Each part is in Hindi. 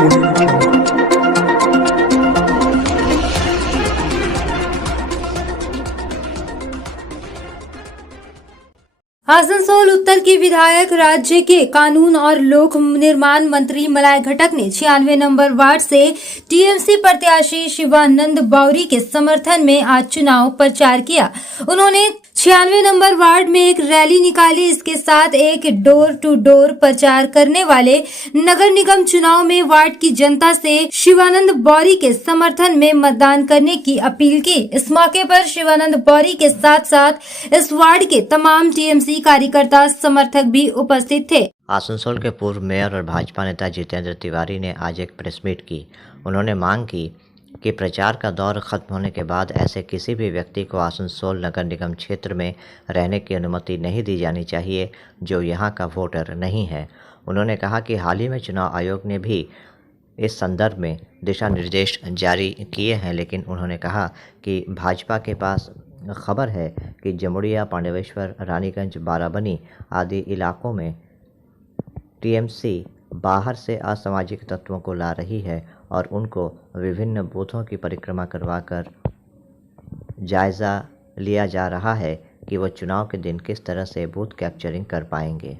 Audio Jungle। आसनसोल उत्तर की विधायक राज्य के कानून और लोक निर्माण मंत्री मलाय घटक ने 96 नंबर वार्ड से टीएमसी प्रत्याशी शिवानंद बौरी के समर्थन में आज चुनाव प्रचार किया। उन्होंने 96 नंबर वार्ड में एक रैली निकाली। इसके साथ एक डोर टू डोर प्रचार करने वाले नगर निगम चुनाव में वार्ड की जनता से शिवानंद बौरी के समर्थन में मतदान करने की अपील की। इस मौके पर शिवानंद बौरी के साथ साथ इस वार्ड के तमाम टीएमसी कार्यकर्ता समर्थक भी उपस्थित थे। आसनसोल के पूर्व मेयर और भाजपा नेता जितेंद्र तिवारी ने आज एक प्रेस मीट की। उन्होंने मांग की कि प्रचार का दौर खत्म होने के बाद ऐसे किसी भी व्यक्ति को आसनसोल नगर निगम क्षेत्र में रहने की अनुमति नहीं दी जानी चाहिए जो यहाँ का वोटर नहीं है। उन्होंने कहा कि हाल ही में चुनाव आयोग ने भी इस संदर्भ में दिशा निर्देश जारी किए हैं, लेकिन उन्होंने कहा कि भाजपा के पास खबर है कि जमुड़िया, पांडवेश्वर, रानीगंज, बाराबनी आदि इलाकों में टीएमसी बाहर से असामाजिक तत्वों को ला रही है और उनको विभिन्न बूथों की परिक्रमा करवाकर जायज़ा लिया जा रहा है कि वो चुनाव के दिन किस तरह से बूथ कैप्चरिंग कर पाएंगे।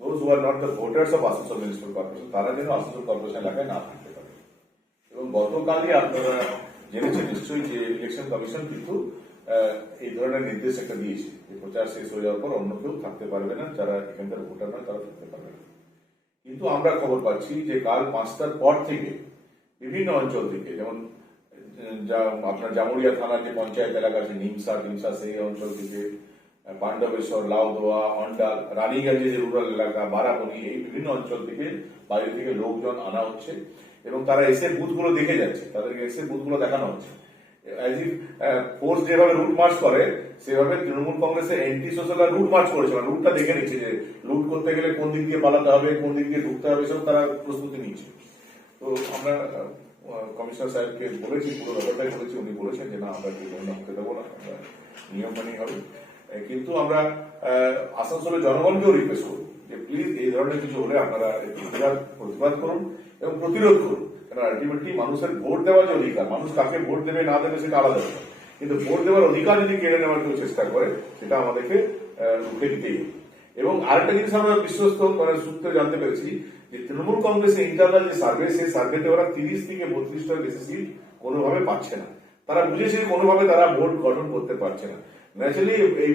those who are not the voters of Asansol Municipal Corporation, তারা যেন আসানসোল কর্পোরেশন এলাকায় না থাকতে পারে। এবং গতকালই আপনারা জেনেছেন নিশ্চয়ই যে ইলেকশন কমিশন কিন্তু এই ধরনের নির্দেশ একটা দিয়েছে যে প্রচার শেষ হয়ে যাওয়ার পর অন্য কেউ থাকতে পারবে না, যারা এখানকার ভোটার নয় তারা থাকতে পারবে না। কিন্তু আমরা খবর পাচ্ছি যে কাল 5টার পর থেকে বিভিন্ন অঞ্চল থেকে, যেমন আপনার জামুড়িয়া থানার যে পঞ্চায়েত এলাকা আছে নিমসা সেই অঞ্চল থেকে, পাণ্ডবেশ্বর, লাউদোয়া, অন্ডাল, রানীগঞ্জে যে রুরাল এলাকা, বারাবনি, এই বিভিন্ন অঞ্চল থেকে বাইরে থেকে লোকজন আনা হচ্ছে এবং তারা এসে বুথগুলো দেখে যাচ্ছে, তাদেরকে এসে বুথগুলো দেখানো হচ্ছে। ফোর্স যেভাবে রুট মার্চ করে সেভাবে তৃণমূল কংগ্রেসের এন্টি সোশ্যাল রুট মার্চ করেছে, রুটটা দেখে নিচ্ছে যে লুট করতে গেলে কোন দিক দিয়ে পালাতে হবে, কোন দিক দিয়ে ঢুকতে হবে, সব তারা প্রস্তুতি নিচ্ছে। তো আমরা কমিশনার সাহেবকে বলেছি, পুরো ব্যাপারটাই বলেছি, উনি বলেছেন যে না আমরা এই ধরনের হতে দেবো না, আমরা নিয়ম মানেই হবে। কিন্তু আমরা আসানসোলের জনগণকেও রিকোয়েস্ট করব যে প্লিজ এই ধরনের কিছু হলে আপনারা প্রতিবাদ করুন এবং প্রতিরোধ করুন। কারণ আলটিমেটলি মানুষের ভোট দেওয়ার যে অধিকার, মানুষ কাকে ভোট দেবে না দেবে সেটা আলাদা ব্যাপার, কিন্তু ভোট দেওয়ার অধিকার যদি কেড়ে নেওয়ার কেউ চেষ্টা করে সেটা আমাদেরকে রুখে দিতেই হবে। এবং আরেকটা জিনিস আমরা বিশ্বস্ত সূত্রে জানতে পেরেছি যে তৃণমূল কংগ্রেসের ইন্টারনাল যে সার্ভে, সেই সার্ভেতে ওরা 30 থেকে 32টার বেশি সিট কোনোভাবে পাচ্ছে না। তারা বুঝেছে কোনোভাবে তারা ভোট গঠন করতে পারছে না। ন্যাচারালি এই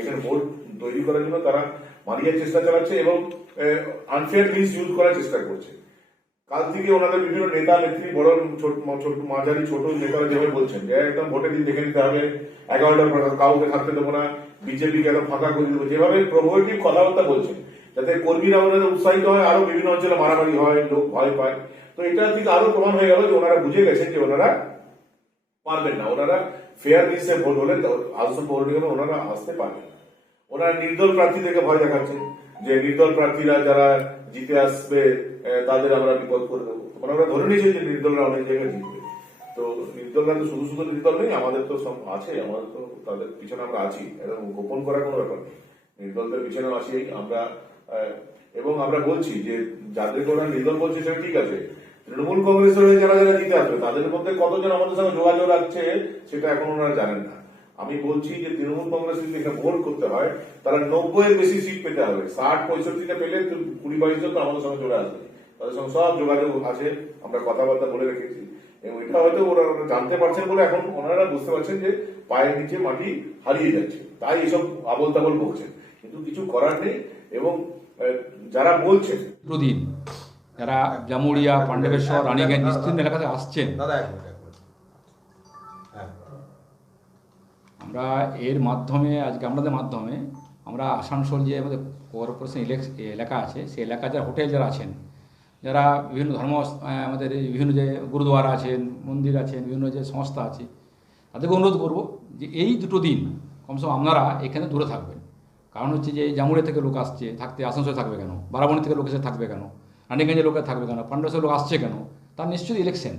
এখানে ভোট তৈরি করার জন্য তারা মারিয়ার চেষ্টা চালাচ্ছে এবং আনফেয়ার মিস ইউজ করার চেষ্টা করছে। কাল থেকে ওনাদের বিভিন্ন নেতা নেত্রী, বড় ছোট মাঝারি ছোট নেতারা যেভাবে বলছেন যে একদম ভোটের দিন দেখে নিতে হবে, 11টার পর কাউকে থাকতে দেবো না, বিজেপিকে একদম ফাঁকা করে দেবো, যেভাবে প্রভোটিভ কথাবার্তা বলছেন যাতে কর্মীরা ওনাদের উৎসাহিত হয়, আরো বিভিন্ন অঞ্চলে মারামারি হয়, লোক ভয় পায়। তো এটা থেকে আরো প্রমাণ হয়ে গেল যে ওনারা বুঝে গেছেন যে ওনারা পারবেন না, ওনারা ফেয়ার লিস্টে ভোট হলে আসানসোল পৌর নিগমে ওনারা আসতে পারবেন না। ওনারা নির্দল প্রার্থী থেকে ভয় দেখাচ্ছেন যে নির্দল প্রার্থীরা যারা জিতে আসবে তাদের আমরা বিপদ করে দেবো। মানে ওরা ধরে নিয়েছে যে নির্দলরা অনেক জায়গায় জিতবে। তো নির্দলরা তো শুধু নির্দল নেই, আমাদের তো সব আছে, আমাদের তো তাদের পিছনে আমরা আছি, এরকম গোপন করার কোনো ব্যাপার নেই, নির্দলদের পিছনে আছি আমরা। এবং আমরা বলছি যে যাদেরকে ওরা নির্দল বলছে সেটা ঠিক আছে, তৃণমূল কংগ্রেসের যারা যারা জিতে আসবে তাদের মধ্যে কতজন আমাদের সঙ্গে যোগাযোগ রাখছে সেটা এখন ওনারা জানেন না। আমি বলছি যে তৃণমূল কংগ্রেস যদি এখানে ভোট করতে হয় তারা 90-এর বেশি সিট পেতে হবে। 60-65টা পেলে 20-22 জন তো আমাদের সঙ্গে চলে আসবে, তাদের সঙ্গে সব যোগাযোগ আছে, আমরা কথাবার্তা বলে রেখেছি। এবং এটা হয়তো ওরা জানতে পারছেন বলে এখন ওনারা বুঝতে পারছেন যে পায়ের নিচে মাটি হারিয়ে যাচ্ছে, তাই এসব আবল তাবল বলছেন, কিন্তু কিছু করার নেই। এবং যারা বলছেন প্রতিদিন যারা জামুড়িয়া, পাণ্ডবেশ্বর, রানীগঞ্জ বিস্তীর্ণ এলাকাতে আসছেন, আমরা এর মাধ্যমে আজকে আমাদের মাধ্যমে আমরা আসানসোল যে আমাদের কর্পোরেশন এলাকা আছে সেই এলাকা যারা হোটেল যারা আছেন, যারা বিভিন্ন ধর্ম আমাদের বিভিন্ন যে গুরুদুয়ারা আছেন, মন্দির আছেন, বিভিন্ন যে সংস্থা আছে, তাদেরকে অনুরোধ করব যে এই দুটো দিন কমসে কম আপনারা এখানে দূরে থাকবেন। কারণ হচ্ছে যে জামুড়িয়া থেকে লোক আসছে থাকতে, আসানসোলে থাকবে কেন, বারাবণী থেকে লোক এসে থাকবে কেন, রানীগঞ্জের লোকের থাকবে কেন, পাণ্ডবেশ্বরের লোক আসছে কেন, তার নিশ্চয়ই ইলেকশন।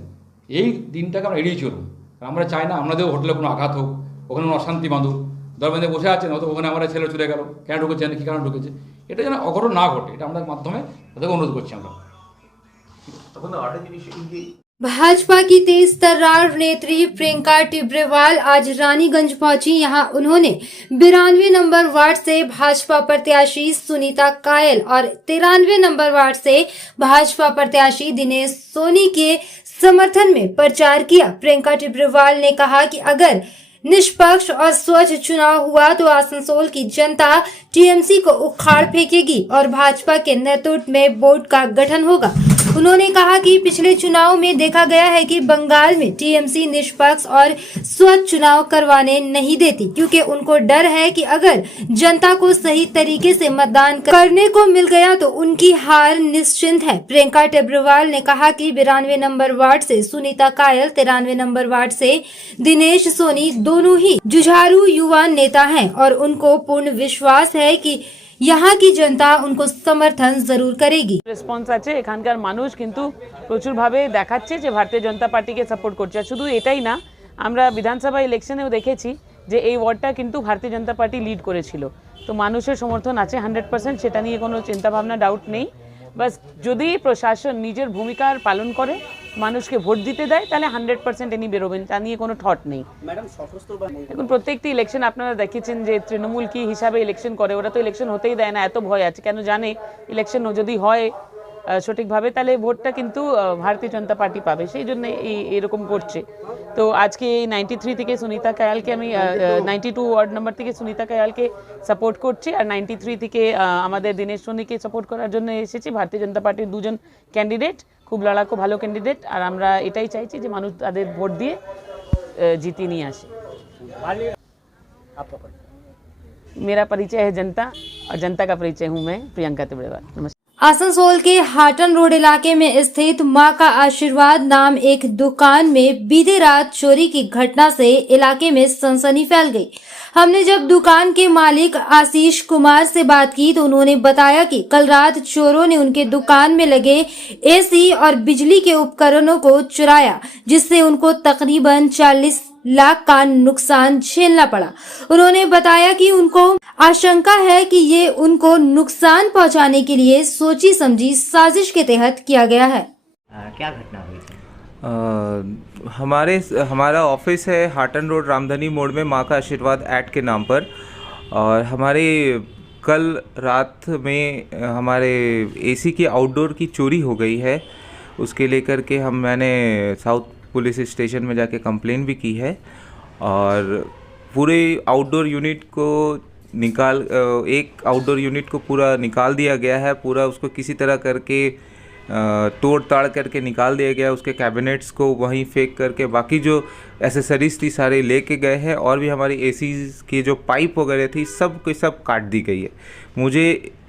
এই দিনটাকে আমরা এড়িয়ে চলুন। আমরা চাই না আপনাদের হোটেলে কোনো আঘাত হোক, ওখানে কোনো অশান্তি বাঁধুক, দরবেঁধে বসে আছেন, হয়তো ওখানে আমার ছেলে চলে গেল, কেন ঢুকেছে না, কী কারণে ঢুকেছে, এটা যেন অঘটন না ঘটে, এটা আমাদের মাধ্যমে তাদেরকে অনুরোধ করছি আমরা। भाजपा की तेज तर्रार नेत्री प्रियंका टिब्रेवाल आज रानीगंज पहुंची। यहां उन्होंने 92 नंबर वार्ड से भाजपा प्रत्याशी सुनीता कायल और 93 नंबर वार्ड से भाजपा प्रत्याशी दिनेश सोनी के समर्थन में प्रचार किया। प्रियंका टिब्रेवाल ने कहा कि अगर निष्पक्ष और स्वच्छ चुनाव हुआ तो आसनसोल की जनता टीएमसी को उखाड़ फेंकेगी और भाजपा के नेतृत्व में बोर्ड का गठन होगा। उन्होंने कहा कि पिछले चुनाव में देखा गया है कि बंगाल में टीएमसी निष्पक्ष और स्वच्छ चुनाव करवाने नहीं देती, क्योंकि उनको डर है कि अगर जनता को सही तरीके से मतदान करने को मिल गया तो उनकी हार निश्चिंत है। प्रियंका टिब्रेवाल ने कहा कि 92 नंबर वार्ड से सुनीता कायल, 93 नंबर वार्ड से दिनेश सोनी दोनों ही जुझारू युवा नेता हैं और उनको पूर्ण विश्वास है कि यहाँ की जनता उनको समर्थन जरूर करेगी। রেসপন্স আছে, এখানকার মানুষ কিন্তু প্রচুরভাবে দেখাচ্ছে যে ভারতীয় জনতা পার্টিকে সাপোর্ট করছে। আর শুধু এটাই না, আমরা বিধানসভা ইলেকশনেও দেখেছি যে এই ওয়ার্ডটা কিন্তু ভারতীয় জনতা পার্টি লিড করেছিল। তো মানুষের সমর্থন আছে 100%, সেটা নিয়ে কোনো চিন্তাভাবনা ডাউট নেই। বাস যদি প্রশাসন নিজের ভূমিকার পালন করে, মানুষকে ভোট দিতে দেয়, তাহলে 100% এনি বেরোবেন, তা নিয়ে কোনো থট নেই। এখন প্রত্যেকটি ইলেকশন আপনারা দেখেছেন যে তৃণমূল কি হিসাবে ইলেকশন করে, ওরা তো ইলেকশন হতেই দেয় না, এত ভয় আছে কেন, জানে ইলেকশন যদি হয় সঠিকভাবে তাহলে ভোটটা কিন্তু ভারতীয় জনতা পার্টি পাবে, সেই জন্য এরকম করছে। তো আজকে এই 93 থেকে সুনিতা কায়ালকে আমি 92 ওয়ার্ড নাম্বার থেকে সুনিতা কায়ালকে সাপোর্ট করছি, আর 93 থেকে আমাদের দিনেশ সোনিকে সাপোর্ট করার জন্য এসেছি। ভারতীয় জনতা পার্টির দুজন ক্যান্ডিডেট খুব লড়াকু ভালো ক্যান্ডিডেট, আর আমরা এটাই চাইছি যে মানুষ তাদের ভোট দিয়ে জিতিয়ে নিয়ে আসে। मेरा परिचय है जनता, और जनता का परिचय हूँ मैं, प्रियंका टिब्रेवाल। नमस्कार। आसनसोल के हाटन रोड इलाके में स्थित मां का आशीर्वाद नाम एक दुकान में बीते रात चोरी की घटना से इलाके में सनसनी फैल गई। हमने जब दुकान के मालिक आशीष कुमार से बात की तो उन्होंने बताया कि कल रात चोरों ने उनके दुकान में लगे एसी और बिजली के उपकरणों को चुराया, जिससे उनको तकरीबन 40 लाख का नुकसान झेलना पड़ा। उन्होंने बताया कि उनको आशंका है कि ये उनको नुकसान पहुंचाने के लिए सोची समझी साजिश के तहत किया गया है। क्या घटना हुई थी? हमारा ऑफिस है हाटन रोड रामधनी मोड़ में माँ का आशीर्वाद ऐड के नाम पर, और हमारे कल रात में हमारे एसी की आउटडोर की चोरी हो गई है। उसके लेकर के मैंने साउथ पुलिस स्टेशन में जाके कंप्लेन भी की है, और पूरे आउटडोर यूनिट को एक आउटडोर यूनिट को पूरा निकाल दिया गया है। पूरा उसको किसी तरह करके तोड़ ताड़ करके निकाल दिया गया, उसके कैबिनेट्स को वहीं फेंक करके बाकी जो एसेसरीज थी सारे लेके गए हैं, और भी हमारी एसीज की जो पाइप वगैरह थी सब की सब काट दी गई है। मुझे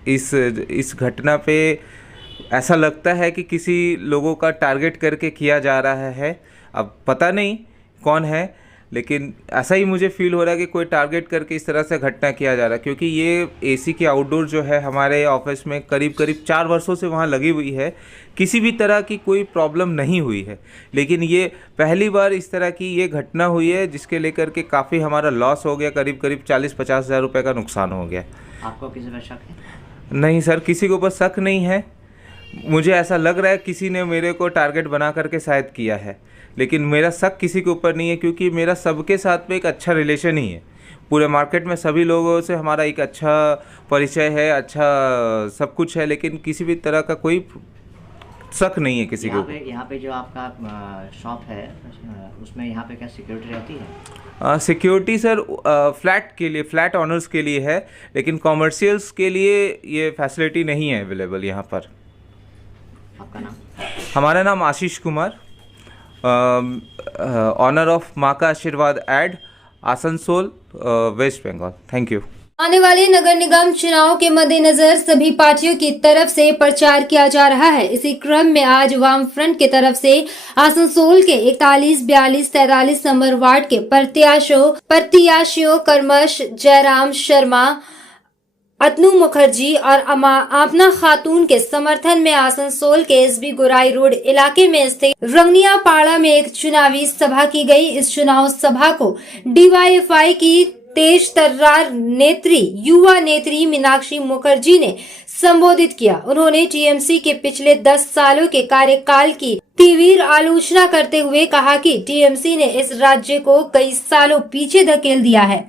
इस घटना पे ऐसा लगता है कि किसी लोगों का टारगेट करके किया जा रहा है। अब पता नहीं कौन है, लेकिन ऐसा ही मुझे फील हो रहा है कि कोई टारगेट करके इस तरह से घटना किया जा रहा है, क्योंकि ये एसी की आउटडोर जो है हमारे ऑफिस में करीब 4 वर्षों से वहाँ लगी हुई है, किसी भी तरह की कोई प्रॉब्लम नहीं हुई है। लेकिन ये पहली बार इस तरह की ये घटना हुई है, जिसके लेकर के काफ़ी हमारा लॉस हो गया, करीब 40-50 हज़ार रुपये का नुकसान हो गया। आपको किसी पर शक है? नहीं सर, किसी के ऊपर शक नहीं है। मुझे ऐसा लग रहा है किसी ने मेरे को टारगेट बना करके शायद किया है, लेकिन मेरा शक किसी के ऊपर नहीं है, क्योंकि मेरा सबके साथ में एक अच्छा रिलेशन ही है। पूरे मार्केट में सभी लोगों से हमारा एक अच्छा परिचय है, अच्छा सब कुछ है, लेकिन किसी भी तरह का कोई शक नहीं है किसी के ऊपर। यहाँ पे जो आपका शॉप है उसमें यहाँ पे क्या सिक्योरिटी रहती है? सिक्योरिटी सर फ्लैट के लिए, फ्लैट ऑनर्स के लिए है, लेकिन कॉमर्शियल्स के लिए ये फैसिलिटी नहीं है अवेलेबल यहाँ पर। आपका नाम? हमारा नाम आशीष कुमार, ऑनर ऑफ माँ का आशीर्वाद ऐड, आसनसोल, वेस्ट बंगाल। Thank you. आने वाले नगर निगम चुनाव के मद्देनजर सभी पार्टियों की तरफ से प्रचार किया जा रहा है। इसी क्रम में आज वाम फ्रंट की तरफ से आसनसोल के 41, 42, 43 नंबर वार्ड के प्रत्याशियों कर्मश जयराम शर्मा, अतनु मुखर्जी और आपना खातून के समर्थन में आसनसोल के एसबी गोराई रोड इलाके में स्थित रंगनिया पाड़ा में एक चुनावी सभा की गई। इस चुनाव सभा को डीवाईएफआई की तेज तर्रार नेत्री युवा नेत्री मीनाक्षी मुखर्जी ने संबोधित किया। उन्होंने टीएमसी के पिछले 10 सालों के कार्यकाल की तीव्र आलोचना करते हुए कहा कि टीएमसी ने इस राज्य को कई सालों पीछे धकेल दिया है।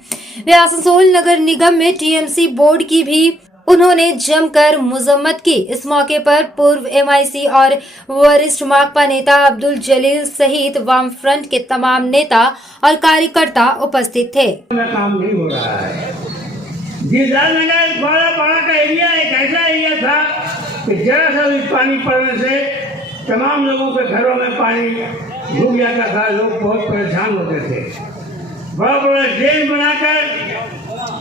वे आसनसोल नगर निगम में टीएमसी बोर्ड की भी उन्होंने जमकर मजम्मत की। इस मौके पर पूर्व एमआईसी और वरिष्ठ माकपा नेता अब्दुल जलील सहित वाम फ्रंट के तमाम नेता और कार्यकर्ता उपस्थित थे। काम नहीं हो रहा है। नगर बड़ा का एरिया एक ऐसा एरिया था कि जरा सा भी पानी पड़ने से तमाम लोगों के घरों में पानी घुस जाता था। लोग बहुत परेशान होते थे। बड़ा बड़ा ड्रेन बनाकर,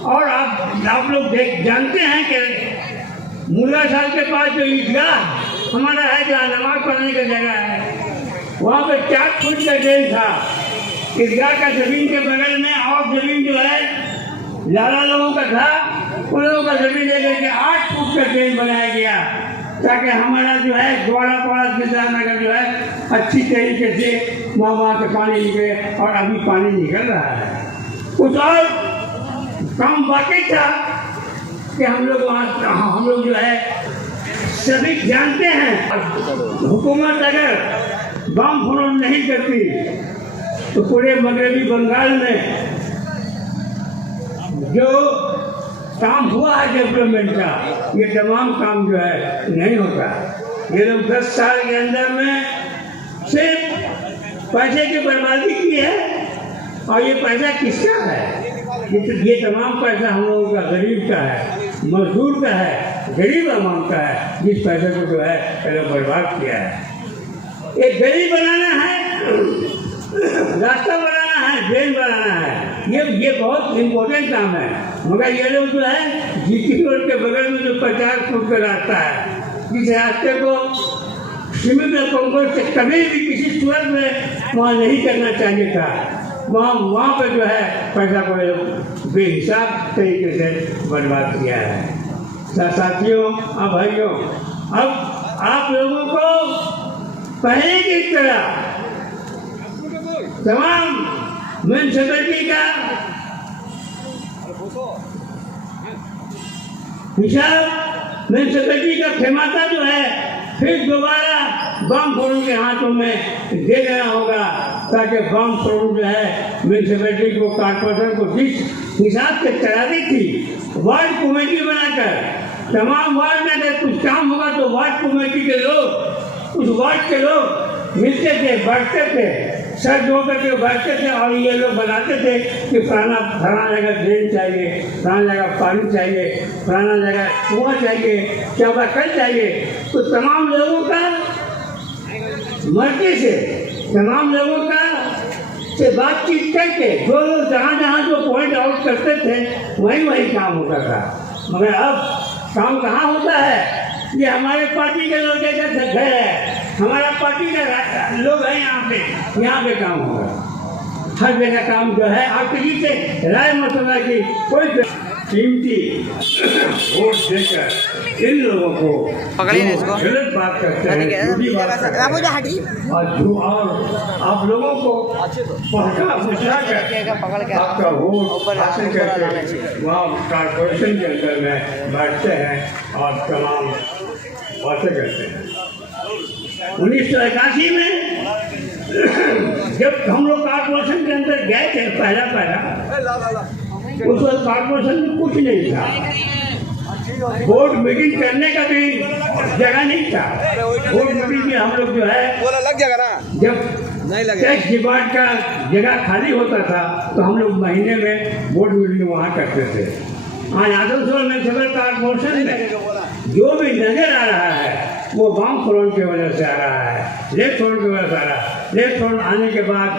और आप लोग जानते हैं कि मुर्गा साहब के पास जो ईदगाह हमारा है, जहाँ नमाज पढ़ने की जगह है, वहाँ पे 4 फुट का ड्रेन था। ईदगाह का जमीन के बगल में और जमीन जो है ज़्यादा लोगों का था, उन लोगों का जमीन लेकर के 8 फुट का ड्रेन बनाया गया, ताकि हमारा जो है द्वारा पाड़ा सिद्धार्थ नगर जो है अच्छी तरीके से वहाँ से पानी निकले, और अभी पानी निकल रहा है। कुछ और काम बाकी था कि हम लोग जो है सभी जानते हैं, हुकूमत अगर बम फरोख्त नहीं करती तो पूरे मगरबी बंगाल में जो काम हुआ है डेवलपमेंट का, ये तमाम काम जो है नहीं होता। ये लोग 10 साल के अंदर में सिर्फ पैसे की बर्बादी की है, और ये पैसा किसका है? ये तमाम पैसा हम लोगों का, गरीब का है, मजदूर का है, गरीब आवाम का है, जिस पैसे को जो है पहले बर्बाद किया है। एक गली बनाना है, रास्ता बनाना है, ड्रेन बनाना है, ये बहुत इम्पोर्टेंट काम है। मगर ये लोग जो है जीटी रोड के बगल में जो 50 फुट का रास्ता है, जिस रास्ते को सीमेंट और कंक्रीट से कभी भी किसी सूरत में वहाँ नहीं करना चाहिए था, वहाँ पे जो है पैसा को बेहिसाब तरीके से बर्बाद किया है। साथियों, अब भाइयों, अब आप लोगों को पहले की तरह तमाम म्यूनिसिपैलिटी का हिसाब, म्यूनिसिपैलिटी का क्षमता जो है फिर दोबारा बम फोड़ों के हाथों में दे देना होगा, ताकि बम फोड़ों जो है म्यूनिसिपैलिटी को, कॉर्पोरेशन को जिस हिसाब से चला दी थी, वार्ड कमेटी बनाकर तमाम वार्ड में अगर कुछ काम होगा तो वार्ड कमेटी के लोग, उस वार्ड के लोग मिलते थे, बैठते थे, सर जोड़ करके बैठते थे, और ये लोग बताते थे कि फलाना जगह ड्रेन चाहिए, फलाना जगह पानी चाहिए, फलाना जगह कुआं चाहिए, चापाकल चाहिए। तो तमाम लोगों का मर्जी से, तमाम लोगों का से बातचीत करके, जो लोग जहाँ जो पॉइंट आउट करते थे वही काम होता था। मगर अब काम कहाँ होता है? ये हमारे पार्टी के लोग जैसे घर है, हमारा पार्टी का लोग हैं यहाँ पे काम होगा। हर जगह काम जो है, आप किसी से राय मसला की कोई कीमती वोट देकर इन लोगों को गलत बात करते हैं, झूठी बात करते हैं, और आप लोगों को पहुँचा कर आपका वोट हासिल करके वहाँ कॉर्पोरेशन के अंदर में बैठते हैं और तमाम बातें करते हैं। 1981 में जब हम लोग कॉर्पोरेशन के अंदर गए थे पहला उस वक्त कॉर्पोरेशन में कुछ नहीं था, बोर्ड मीटिंग करने का भी जगह नहीं था। बोर्ड मीटिंग में हम लोग जो है जब टैक्स डिपार्ट का जगह खाली होता था तो हम लोग महीने में बोर्ड मीटिंग वहाँ करते थे। आज आसनसोल म्यूनिसिपल कॉर्पोरेशन में जो भी नजर आ रहा है वो वाम फ्रंट की वजह से आ रहा है, लेफ्ट फ्रंट की वजह से आ रहा है। लेफ्ट फ्रंट आने के बाद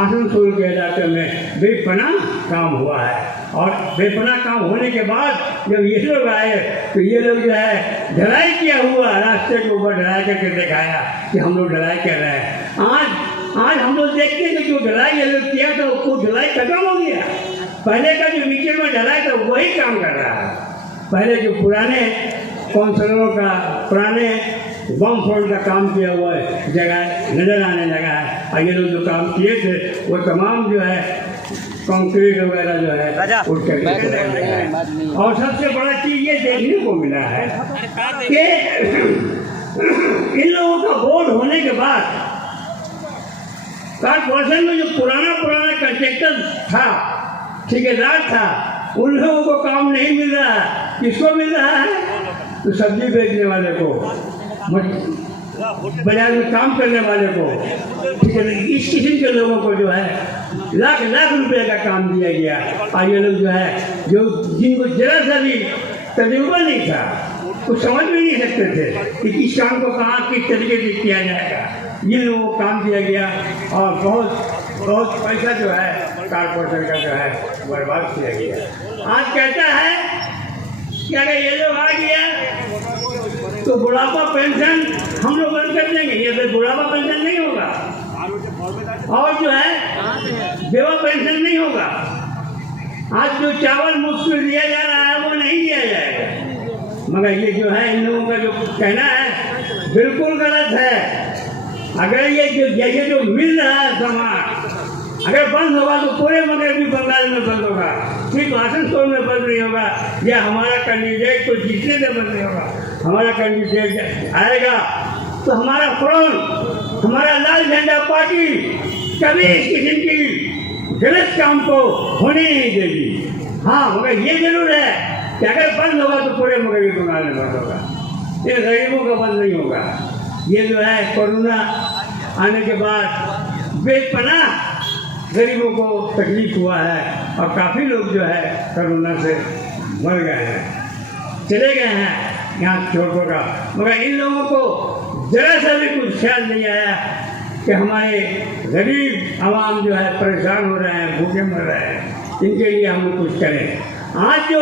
आसनसोल के इलाके में बेपनाह काम हुआ है, और बेपनाह काम होने के बाद जब ये लोग आए तो ये लोग जो है ढलाई किया हुआ रास्ते के ऊपर ढलाई करके दिखाया कि हम लोग ढलाई कर रहे हैं। आज हम लोग देखते हैं कि जो ढलाई ये लोग किया था वो ढलाई खत्म हो गया। पहले का जो नीचे में ढलाई था वही काम कर रहा है। पहले जो पुराने काउंसलरों का, पुराने बम फोड़ का काम किया हुआ जगह नजर आने लगा है, और ये लोग जो काम किए थे वो तमाम जो है कंक्रीट वगैरह जो है उठ करके चला गया है। और सबसे बड़ा चीज ये देखने को मिला है कि इन लोगों का बोर्ड होने के बाद कॉर्पोरेशन में जो पुराना कॉन्ट्रैक्टर था, ठेकेदार था, उन लोगों को काम नहीं मिल रहा है। किसको मिल रहा है? तो सब्जी बेचने वाले को, बाजार में काम करने वाले को, ठीक है, इस किस्म के लोगों को जो है लाख रुपए का काम दिया गया। और ये लोग जो है जिनको जरा सा भी तजुर्बा नहीं था, कुछ समझ भी नहीं सकते थे कि किस काम को कहाँ किस तरीके से किया जाएगा, ये लोगों को काम दिया गया और बहुत पैसा जो है कारपोरेशन का जो है बर्बाद किया गया। आज कहता है कि अगर ये लोग आ गया तो बुढ़ापा पेंशन हम लोग बंद कर देंगे। ये फिर बुढ़ापा पेंशन नहीं होगा और जो है बेवा पेंशन नहीं होगा। आज जो चावल मुफ्त में दिया जा रहा है वो नहीं दिया जाएगा। मगर ये जो है इन लोगों का जो कहना है बिल्कुल गलत है। अगर ये जो मिल रहा है सामान अगर बंद होगा तो पूरे मगरबी बंगाल में बंद होगा, सिर्फ आसनसोल में बंद नहीं होगा। या हमारा कैंडिडेट को जीतने से बंद नहीं होगा। हमारा कैंडिडेट आएगा तो हमारा फ्रंट, हमारा लाल झंडा पार्टी कभी इस किस्म की गलत काम को होने नहीं देगी। हाँ, मगर ये जरूर है कि अगर बंद होगा तो पूरे मगरबी बंगाल में बंद होगा, ये गरीबों का बंद नहीं होगा। ये जो है कोरोना आने के बाद बेपनाह गरीबों को तकलीफ हुआ है और काफ़ी लोग जो है कोरोना से मर गए हैं, चले गए हैं यहाँ छोड़कर का। मगर इन लोगों को जरा सा भी कुछ ख्याल नहीं आया कि हमारे गरीब आवाम जो है परेशान हो रहे हैं, भूखे मर रहे हैं, इनके लिए हम लोग कुछ करें। आज जो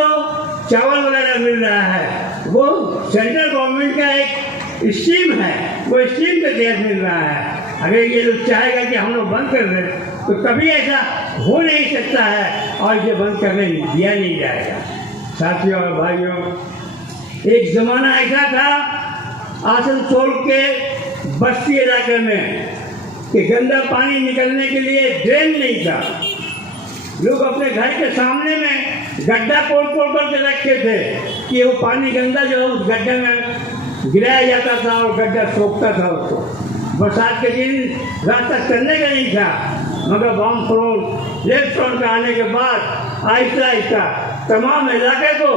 चावल वगैरह मिल रहा है वो सेंट्रल गवर्नमेंट का एक स्कीम है, वो स्कीम के तहत मिल रहा है। अगर ये लोग चाहेगा कि हम लोग बंद कर दें तो कभी ऐसा हो नहीं सकता है और इसे बंद करने दिया नहीं जाएगा। साथियों और भाइयों, एक ज़माना ऐसा था आसनसोल के बस्ती इलाके में कि गंदा पानी निकलने के लिए ड्रेन नहीं था। लोग अपने घर के सामने में गड्ढा कोड़ करके रखे थे कि वो पानी गंदा जो है उस गड्ढे में गिराया जाता था और गड्ढा सोखता था उसको। बरसात के दिन रास्ता चलने का नहीं था। मगर वाम फ्रंट, लेफ्ट फ्रंट का आने के बाद आहिस्ता आहिस्ता तमाम इलाके को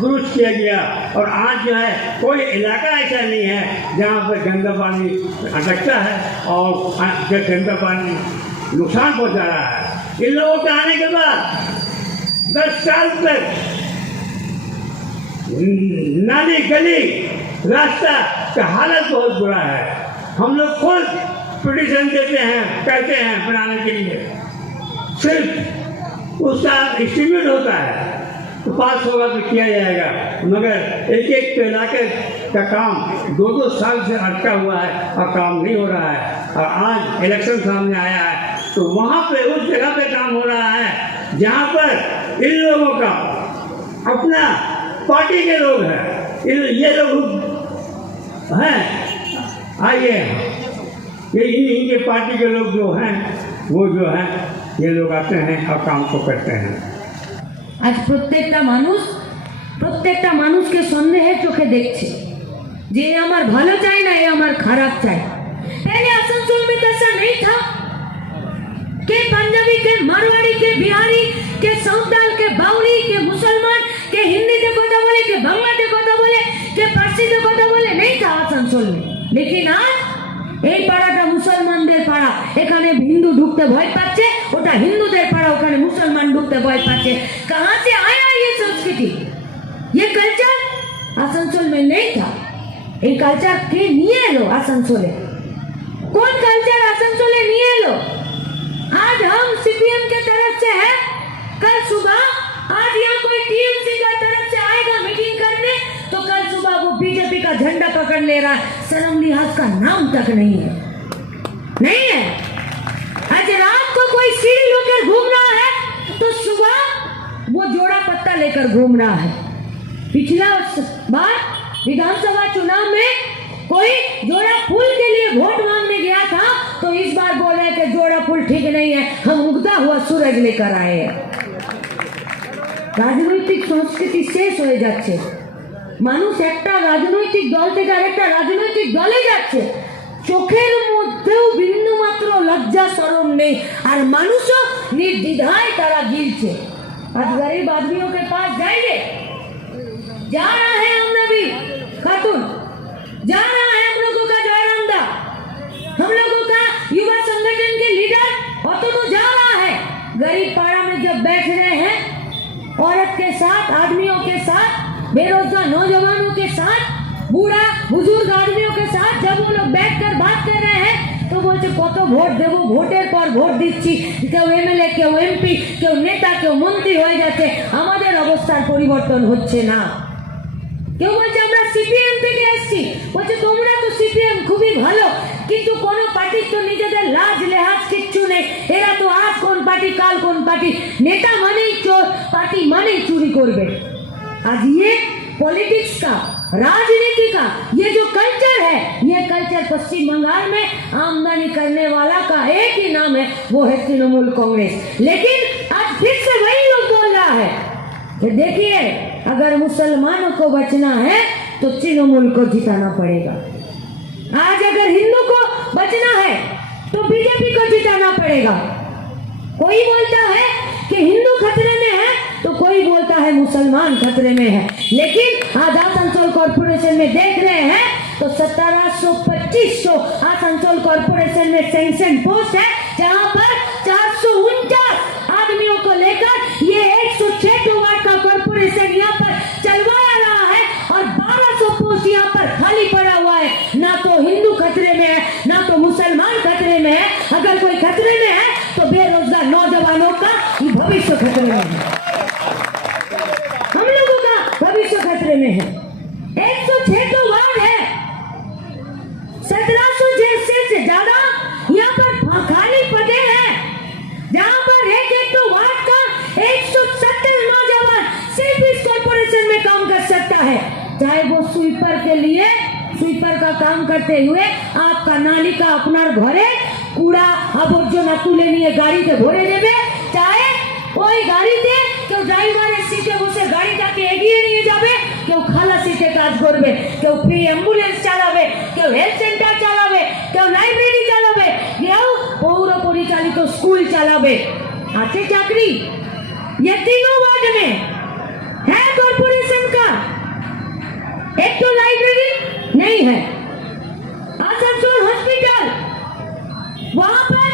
दुरुस्त किया गया और आज जो है कोई इलाका ऐसा नहीं है जहाँ पर गंदा पानी अटकता है और गंदा पानी नुकसान पहुँचा रहा है। इन लोगों के आने के बाद 10 साल तक नाली गली रास्ता का हालत बहुत बुरा है। हम लोग खुद पिटीशन देते हैं, कहते हैं बनाने के लिए, सिर्फ उसका एस्टीमेट होता है तो पास होगा तो किया जाएगा। मगर एक इलाके का काम 2-2 साल से अटका हुआ है और काम नहीं हो रहा है। और आज इलेक्शन सामने आया है तो वहाँ पे उस जगह पे काम हो रहा है जहाँ पर इन लोगों का अपना पार्टी के लोग हैं, ये लोग हैं। आइए, ये इनके पार्टी के लोग जो हैं वो जो हैं ये लोग आते हैं और काम को करते हैं। आज প্রত্যেকটা মানুষকে সন্দেহের চোখে দেখছে যে আমার ভালো চাই না, এ আমার খারাপ চাই। पहले आसनसोल में तो ऐसा नहीं था के पंजाबी, के मारवाड़ी, के बिहारी, के सावताल, के बाउरी, के मुसलमान, के हिंदी के কথা বলে, के বাংলা के কথা বলে, के फारसी के কথা বলে, नहीं था आसनसोल में। लेकिन आज এই পাড়াটা মুসলমানদের পাড়া, এখানে হিন্দু ঢুকতে ভয় পাচ্ছে, ওটা হিন্দুদের পাড়া, ওখানে মুসলমান ঢুকতে ভয় পাচ্ছে। कहां से आया ये संस्कृति, ये कल्चर? आसनसोल में नहीं था। এই কালচার কে নিয়ে এলো আসানসোলে? কোন কালচার আসানসোলে নিয়ে এলো? आज हम सीपीएम के तरफ से है, कल सुबह आज यहाँ कोई टीएमसी का तरफ से आएगा मीटिंग करने तो कल सुबह वो बीजेपी का झंडा पकड़ ले रहा है, शर्म लिहाज का नाम तक नहीं है, नहीं है। आज रात को कोई सीढ़ी लेकर घूम रहा है तो सुबह वो जोड़ा पत्ता लेकर घूम रहा है। पिछला बार विधानसभा चुनाव में कोई जोड़ा फूल के लिए वोट मांगने गया था तो इस बार बोले कि जोड़ा फूल ठीक नहीं है, हम उगता हुआ सूरज लेकर आए हैं। রাজনৈতিক সংস্কৃতি শেষ হয়ে যাচ্ছে। মানুষ একটা রাজনৈতিক দল থেকে আরেকটা রাজনৈতিক দলে যাচ্ছে, চোখের মধ্যেও বিন্দু মাত্র লজ্জা শরম নেই, আর মানুষও निर्द्विधाय तारा गिरছে। आज गरीब आदमियों के पास जाएंगे, जा रहा है हम नबी खातून, जा रहा है हम लोगों का जयराम दा, हम लोगों का युवा संगठन के लीडर तो जा रहा है। गरीब पाड़ा में जब बैठ रहे हैं, औरत के साथ, आदमियों के साथ, बेरोजगार नौजवानों के साथ, बूढ़ा बुजुर्ग आदमियों के साथ जब वो लोग बैठकर बात कर रहे हैं तो बोलते कत भोट देव, भोटर पर भोट दिচ্ছি, কেউ এমএলএ, কেউ এমপি, কেউ নেতা, কেউ মন্ত্রী হয়ে যাচ্ছে, আমাদের অবস্থার পরিবর্তন হচ্ছে না। কেউ বলছে আমরা সিপিএম থেকে এসেছি, বলছে তোমরা তো সিপিএম খুবই ভালো, কিন্তু কোন পার্টির তো নিজেদের লাজ লেহাজ কিচ্ছু নেই, এরা তো আজ কোন পার্টি কাল কোন পার্টি, নেতা মানেই চোর, পার্টি মানেই চুরি করবে। आज ये पॉलिटिक्स का, राजनीति का ये जो कल्चर है, ये कल्चर पश्चिम बंगाल में आमदनी करने वाला का एक ही नाम है, वो है तृणमूल कांग्रेस। लेकिन आज फिर से वही लोग बोल रहा है कि देखिए अगर मुसलमानों को बचना है तो तृणमूल को जिताना पड़ेगा, आज अगर हिंदू को बचना है तो बीजेपी को जिताना पड़ेगा। कोई बोलता है कि हिंदू खतरे में है तो कोई बोलता है मुसलमान खतरे में है। लेकिन आज आसनसोल कॉर्पोरेशन में देख रहे हैं तो 1700-2500 आसनसोल कॉर्पोरेशन में सैंक्शन पोस्ट है, जहां पर 449 आदमियों को लेकर ये 106 वार्ड का कॉर्पोरेशन यहाँ पर चलवाया रहा है, और 1200 पोस्ट यहाँ पर खाली पड़ा हुआ है। ना तो हिंदू खतरे में है, ना तो मुसलमान खतरे में है। अगर कोई खतरे में है तो बेरोजगार नौजवानों का भविष्य खतरे में है, हम लोगों का भविष्य खतरे में है। 106 वार्ड है, 1700 से ज्यादा यहाँ पर खाली पदे हैं, जहाँ पर एक वार्ड का 170 नौजवान सिर्फ इस कॉर्पोरेशन में काम कर सकता है। चाहे वो स्वीपर के लिए स्वीपर का काम करते हुए आपका नाली का अपना घरे कूड़ा आबर्जना तुले निये गाड़ीते भरे देवे, चाहे ওই গাড়িতে কেউ ড্রাইভারের সিটে বসে গাড়িটাকে এগিয়ে নিয়ে যাবে, কেউ খালাসিতে কাজ করবে, কেউ ফ্রি অ্যাম্বুলেন্স চালাবে, কেউ হেলথ সেন্টার চালাবে, কেউ লাইব্রেরি চালাবে, কেউ পৌর পরিচালিত স্কুল চালাবে। আছে চাকরি? ये तीनों वार्ड में है कॉर्पोरेशन का। एक तो लाइब्रेरी नहीं है, आसनसोल हॉस्पिटल, वहां पर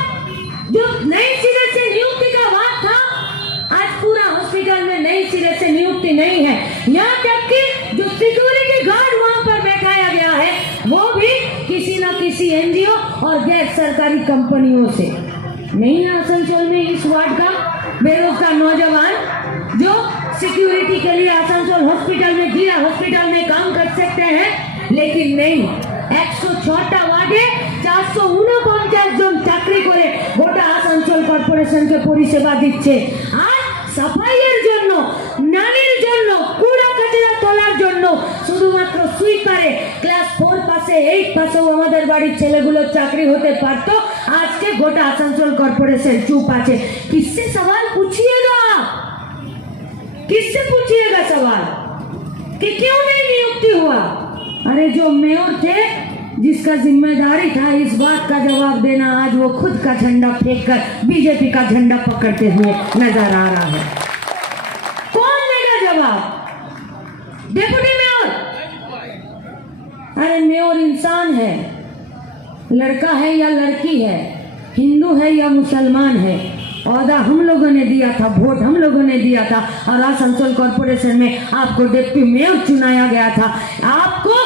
जो नई सिरे से नियुक्ति का बात था, आज पूरा हॉस्पिटल में नई सिरे से नियुक्ति नहीं है। यहाँ तक कि जो सिक्योरिटी गार्ड वहाँ पर बैठाया गया है वो भी किसी न किसी एनजीओ और गैर सरकारी कंपनियों से नहीं है। आसनसोल में इस वार्ड का बेरोजगार नौजवान जो सिक्योरिटी के लिए आसनसोल हॉस्पिटल में जिला हॉस्पिटल में काम कर सकते हैं, लेकिन नहीं, 106টা ওয়ার্ডে 449 জন চাকরি করে গোটা আসানসোল কর্পোরেশনকে পরিষেবা দিচ্ছে। আর সাফাইয়ের জন্য, নালির জন্য, কুড়া কাচরা তোলার জন্য শুধুমাত্র সুইপারে ক্লাস 4 পাশে 8 পাশেও আমাদের বাড়ির ছেলেগুলোর চাকরি হতে পারতো। আজকে গোটা আসানসোল কর্পোরেশন চুপ আছে। किससे सवाल पूछिएगा, किससे पूछिएगा सवाल कि क्यों नहीं नियुक्ति हुआ? अरे जो मेयर थे, जिसका जिम्मेदारी था इस बात का जवाब देना, आज वो खुद का झंडा फेंककर बीजेपी का झंडा पकड़ते हुए नजर आ रहा है। कौन देगा जवाब? Deputy mayor? अरे मेयर इंसान है, लड़का है या लड़की है, हिंदू है या मुसलमान है, औदा हम लोगों ने दिया था, वोट हम लोगों ने दिया था, और आसनसोल कॉर्पोरेशन में आपको डिप्टी मेयर चुनाया गया था। आपको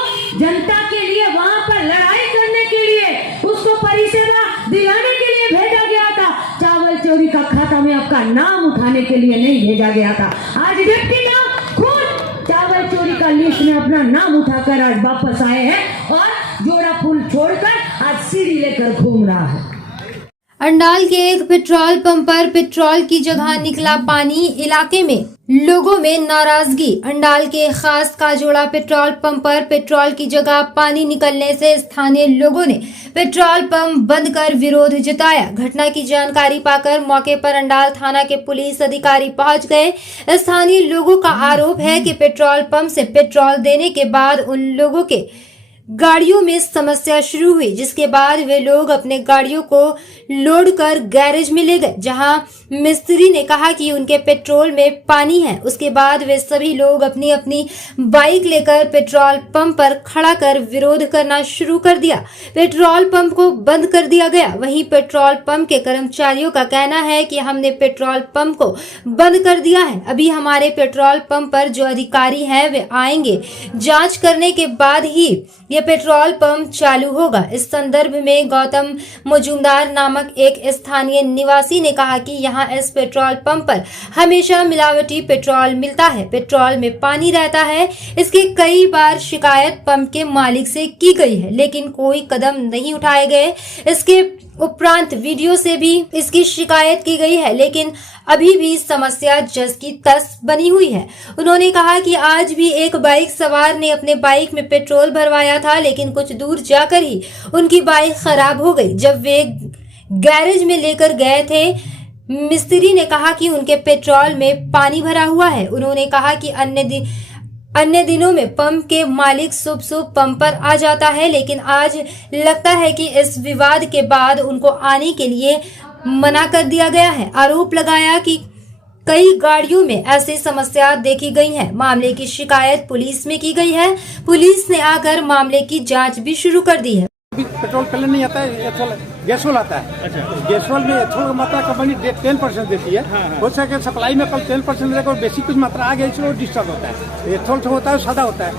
जनता के लिए वहां पर लड़ाई करने के लिए, उसको परिसेवा दिलाने के लिए भेजा गया था। चावल चोरी का खाता में आपका नाम उठाने के लिए नहीं भेजा गया था। आज डिप्टी मेयर खुद चावल चोरी का लिस्ट में अपना नाम उठाकर आज वापस आए हैं, और जोड़ा फूल छोड़कर आज सीढ़ी लेकर घूम रहा है। अंडाल के एक पेट्रोल पंप पर पेट्रोल की जगह निकला पानी, इलाके में लोगों में नाराजगी। अंडाल के खास काजोड़ा पेट्रोल पंप पर पेट्रोल की जगह पानी निकलने से स्थानीय लोगों ने पेट्रोल पंप बंद कर विरोध जताया। घटना की जानकारी पाकर मौके पर अंडाल थाना के पुलिस अधिकारी पहुंच गए। स्थानीय लोगों का आरोप है कि पेट्रोल पंप से पेट्रोल देने के बाद उन लोगों के गाड़ियों में समस्या शुरू हुई, जिसके बाद वे लोग अपने गाड़ियों को लोड कर गैरेज में ले गए, जहां मिस्त्री ने कहा कि उनके पेट्रोल में पानी है। उसके बाद वे सभी लोग अपनी अपनी बाइक लेकर पेट्रोल पंप पर खड़ा कर विरोध करना शुरू कर दिया। पेट्रोल पंप को बंद कर दिया गया। वहीं पेट्रोल पंप के कर्मचारियों का कहना है कि हमने पेट्रोल पंप को बंद कर दिया है, अभी हमारे पेट्रोल पंप पर जो अधिकारी हैं वे आएंगे, जांच करने के बाद ही ये पेट्रोल पंप चालू होगा। इस संदर्भ में गौतम मजूमदार नामक एक स्थानीय निवासी ने कहा कि यहाँ इस पेट्रोल पंप पर हमेशा मिलावटी पेट्रोल मिलता है, पेट्रोल में पानी रहता है। इसकी कई बार शिकायत पंप के मालिक से की गई है, लेकिन कोई कदम नहीं उठाए गए। इसके उपरांत वीडियो से भी इसकी शिकायत की गई है, लेकिन अभी भी समस्या जस की तस बनी हुई है। उन्होंने कहा कि आज भी एक बाइक सवार ने अपने बाइक में पेट्रोल भरवाया था, लेकिन कुछ दूर जाकर ही उनकी बाइक खराब हो गई। जब वे गैरेज में लेकर गए थे, मिस्त्री ने कहा कि उनके पेट्रोल में पानी भरा हुआ है। उन्होंने कहा कि अन्य दिनों में पंप के मालिक शुभ पंप पर आ जाता है, लेकिन आज लगता है कि इस विवाद के बाद उनको आने के लिए मना कर दिया गया है। आरोप लगाया कि कई गाड़ियों में ऐसी समस्या देखी गई है। मामले की शिकायत पुलिस में की गई है। पुलिस ने आकर मामले की जांच भी शुरू कर दी है। पेट्रोल पहले नहीं आता है, एथोल गैसोल आता है। अच्छा। गैसोल में एथोल की मात्रा कंपनी 10% देती है। हो सके सप्लाई में कल 10% देगा और बेसिक कुछ मात्रा आ गई इसलिए डिस्टर्ब होता है। एथोल से होता है, सादा होता है,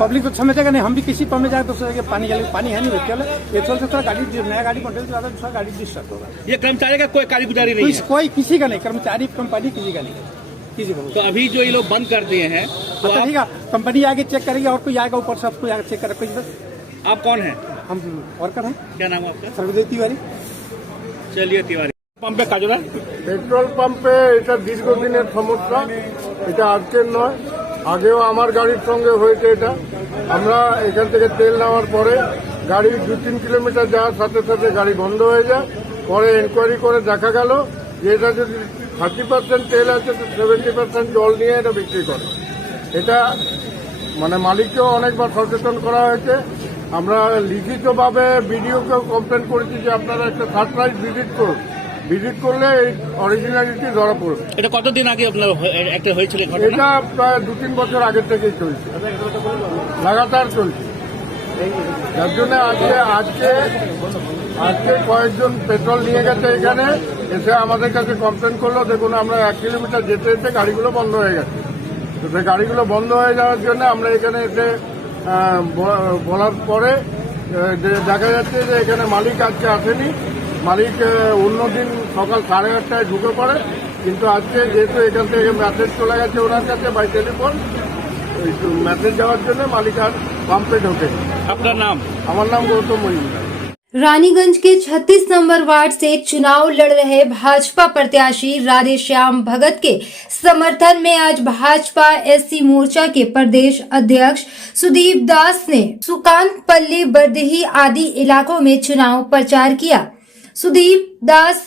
पब्लिक तो समझेगा नहीं। हम भी किसी पंप में जाए तो सोचेंगे पानी है नहीं पेट्रोल एथोल से थोड़ा गाड़ी नया गाड़ी कंट्रोल ज्यादा दूसरा गाड़ी डिस्टर्ब होगा। ये कर्मचारी का कोई कारीगुजारी नहीं है, कोई किसी का नहीं, कर्मचारी कंपनी किसी का नहीं, किसी को। तो अभी जो ये लोग बंद कर दिए हैं तो ठीक है, कंपनी आगे चेक करेगी और कोई आएगा ऊपर से आपको आगे चेक करेगा। आप कौन है? हम वर्कर हैं। क्या नाम है आपका? सर्वदेव तिवारी। चलिए तिवारी। पंपে কাজরা পেট্রোল পাম্পে এটা দীর্ঘদিনের সমস্যা, এটা আজকের নয়, আগেও আমার গাড়ির সঙ্গে হয়েছে। এটা আমরা এখান থেকে তেল নেওয়ার পরে গাড়ি 2-3 কিলোমিটার যাওয়ার সাথে সাথে গাড়ি বন্ধ হয়ে যায়। পরে এনকোয়ারি করে দেখা গেল যে এটা যদি 30% তেল আছে তো 70% জল নিয়ে এটা বিক্রি করে। এটা মানে মালিককেও অনেকবার সচেতন করা হয়েছে। আমরা লিখিতভাবে বিডিওকেও কমপ্লেন করেছি যে আপনারা একটা সারপ্রাইজ ভিজিট করুন, ভিজিট করলে এই অরিজিনালিটি ধরা পড়বে। এটা কতদিন আগে আপনার একটা হয়েছিল ঘটনা? এটা প্রায় 2-3 বছর আগের থেকেই চলছে, লাগাতার চলছে। যার জন্য আজকে কয়েকজন পেট্রোল নিয়ে গেছে এখানে এসে আমাদের কাছে কমপ্লেন করলো, দেখুন আমরা 1 কিলোমিটার যেতে যেতে গাড়িগুলো বন্ধ হয়ে গেছে। তো সেই গাড়িগুলো বন্ধ হয়ে যাওয়ার জন্য আমরা এখানে এসে বলার পরে দেখা যাচ্ছে যে এখানে মালিক আজকে আসেনি। মালিক অন্যদিন সকাল 8:30টায় ঢুকে পড়ে, কিন্তু আজকে যেহেতু এখান থেকে মেসেজ চলে গেছে ওনার কাছে বাই টেলিফোন, মেসেজ যাওয়ার জন্য মালিক আর পাম্পে ঢোকে। আপনার নাম? আমার নাম গৌতম মজুমদার। रानीगंज के 36 नंबर वार्ड से चुनाव लड़ रहे भाजपा प्रत्याशी राधेश्याम भगत के समर्थन में आज भाजपा एससी मोर्चा के प्रदेश अध्यक्ष सुदीप दास ने सुकांतपल्ली, बरदेही आदि इलाकों में चुनाव प्रचार किया। सुदीप दास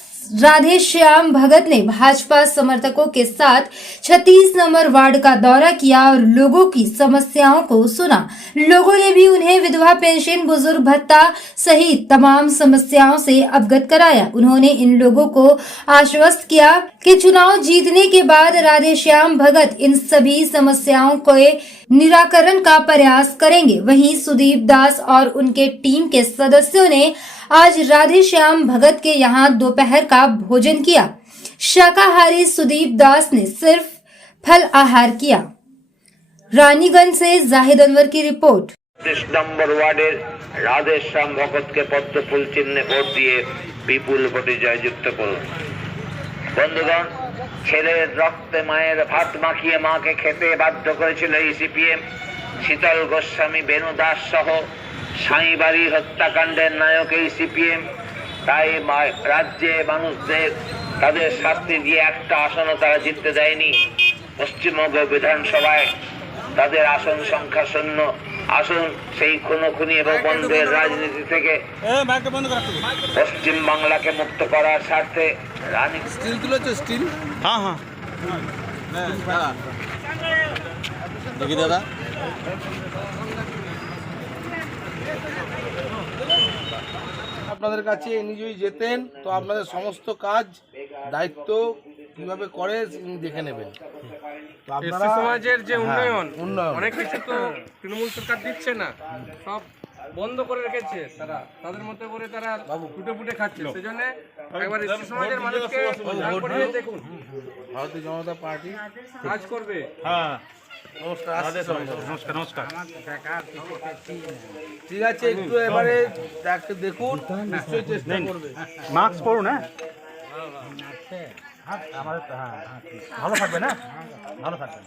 राधेश्याम भगत ने भाजपा समर्थकों के साथ 36 नंबर वार्ड का दौरा किया और लोगों की समस्याओं को सुना। लोगों ने भी उन्हें विधवा पेंशन, बुजुर्ग भत्ता सहित तमाम समस्याओं से अवगत कराया। उन्होंने इन लोगों को आश्वस्त किया कि चुनाव जीतने के बाद राधेश्याम भगत इन सभी समस्याओं के निराकरण का प्रयास करेंगे। वहीं सुदीप दास और उनके टीम के सदस्यों ने आज राधेश्याम भगत के यहाँ दोपहर का भोजन किया। शाकाहारी सुदीप दास ने सिर्फ फल आहार किया। रानीगंज से जाहिद अनवर की रिपोर्ट। 30 নম্বর ওয়ার্ডের রাধেশ্যাম ভগতকে পদ্মফুল চিহ্নে ভোট দিয়ে বিপুল ভোটে জয়যুক্ত করুন। বন্ধুগণ, ছেলের রক্তে মায়ের ভাত মাখিয়ে মাকে খেতে বাধ্য করেছিল এই সিপিএম। শীতল গোস্বামী, বেনু দাস সহ সাঁইবাড়ি হত্যাকাণ্ডের নায়ক এই সিপিএম। তাই রাজ্যে মানুষদের তাদের শাস্তি দিয়ে একটা আসনও তারা জিততে দেয়নি। পশ্চিমবঙ্গ বিধানসভায় তাদের আসন সংখ্যা শূন্য। আসুন সেই খুনোখুনি এবং বন্ধের রাজনীতি থেকে পশ্চিম বাংলাকে মুক্ত করার স্বার্থে দেখি দাদা আপনাদের কাছে নিজেই যেতেন তো আপনাদের সমস্ত কাজ দায়িত্ব কিভাবে করে তিনি দেখে নেবেন। তো আপনারা সমাজের যে উন্নয়ন উন্নয়ন অনেক কিছু তো তৃণমূল সরকার দিচ্ছে না, সব বন্ধ করে রেখেছে তারা, তাদের মতো করে তারা ফুটে ফুটে খাচ্ছে। সেজন্য একবার এসসি সমাজের মানুষকে উদ্ধার করে দেখুন, ভারতীয় জনতা পার্টি কাজ করবে। নমস্কার নমস্কার। ঠিক আছে, একটু এবারে দেখুন, নিশ্চয়ই চেষ্টা করবে। মাস্ক পরুন, হ্যাঁ ভালো থাকবে না, ভালো থাকবে।